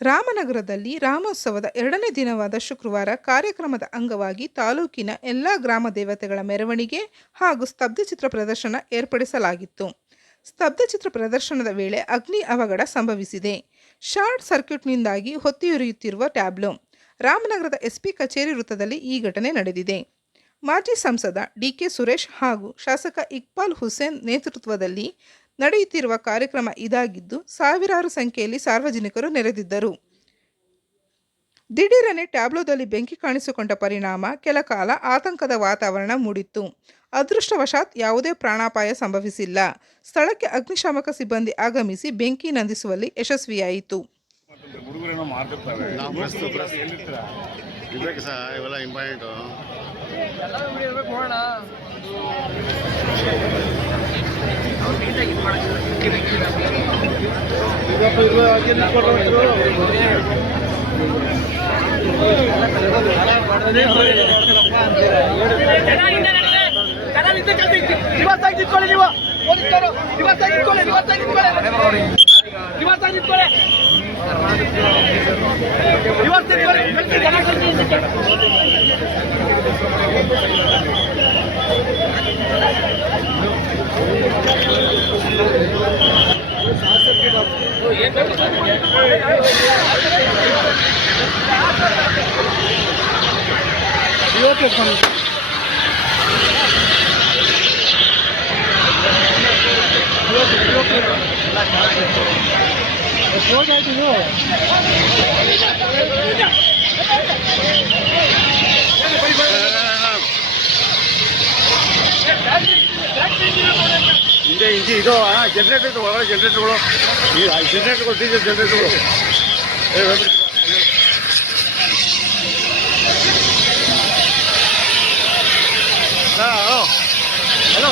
ರಾಮನಗರದಲ್ಲಿ ರಾಮೋತ್ಸವದ 2ನೇ ದಿನವಾದ ಶುಕ್ರವಾರ ಕಾರ್ಯಕ್ರಮದ ಅಂಗವಾಗಿ ತಾಲೂಕಿನ ಎಲ್ಲ ಗ್ರಾಮ ದೇವತೆಗಳ ಮೆರವಣಿಗೆ ಹಾಗೂ ಸ್ತಬ್ಧಚಿತ್ರ ಪ್ರದರ್ಶನ ಏರ್ಪಡಿಸಲಾಗಿತ್ತು. ಸ್ತಬ್ಧಚಿತ್ರ ಪ್ರದರ್ಶನದ ವೇಳೆ ಅಗ್ನಿ ಅವಘಡ ಸಂಭವಿಸಿದೆ. ಶಾರ್ಟ್ ಸರ್ಕ್ಯೂಟ್ನಿಂದಾಗಿ ಹೊತ್ತಿಯುರಿಯುತ್ತಿರುವ ಟ್ಯಾಬ್ಲೋ. ರಾಮನಗರದ ಎಸ್ಪಿ ಕಚೇರಿ ವೃತ್ತದಲ್ಲಿ ಈ ಘಟನೆ ನಡೆದಿದೆ. ಮಾಜಿ ಸಂಸದ ಡಿಕೆ ಸುರೇಶ್ ಹಾಗೂ ಶಾಸಕ ಇಕ್ಬಾಲ್ ಹುಸೇನ್ ನೇತೃತ್ವದಲ್ಲಿ ನಡೆಯುತ್ತಿರುವ ಕಾರ್ಯಕ್ರಮ ಇದಾಗಿದ್ದು, ಸಾವಿರಾರು ಸಂಖ್ಯೆಯಲ್ಲಿ ಸಾರ್ವಜನಿಕರು ನೆರೆದಿದ್ದರು. ದಿಢೀರನೆ ಟ್ಯಾಬ್ಲೋದಲ್ಲಿ ಬೆಂಕಿ ಕಾಣಿಸಿಕೊಂಡ ಪರಿಣಾಮ ಕೆಲ ಕಾಲ ಆತಂಕದ ವಾತಾವರಣ ಮೂಡಿತ್ತು. ಅದೃಷ್ಟವಶಾತ್ ಯಾವುದೇ ಪ್ರಾಣಾಪಾಯ ಸಂಭವಿಸಿಲ್ಲ. ಸ್ಥಳಕ್ಕೆ ಅಗ್ನಿಶಾಮಕ ಸಿಬ್ಬಂದಿ ಆಗಮಿಸಿ ಬೆಂಕಿ ನಂದಿಸುವಲ್ಲಿ ಯಶಸ್ವಿಯಾಯಿತು. ಇದು ಜನರೇಟರ್ ಒಳಗಡೆ ಜನರೇಟರ್ಗಳು ಡೀಸೆಲ್ ಜನರೇಟರ್ಗಳು ಹಲೋ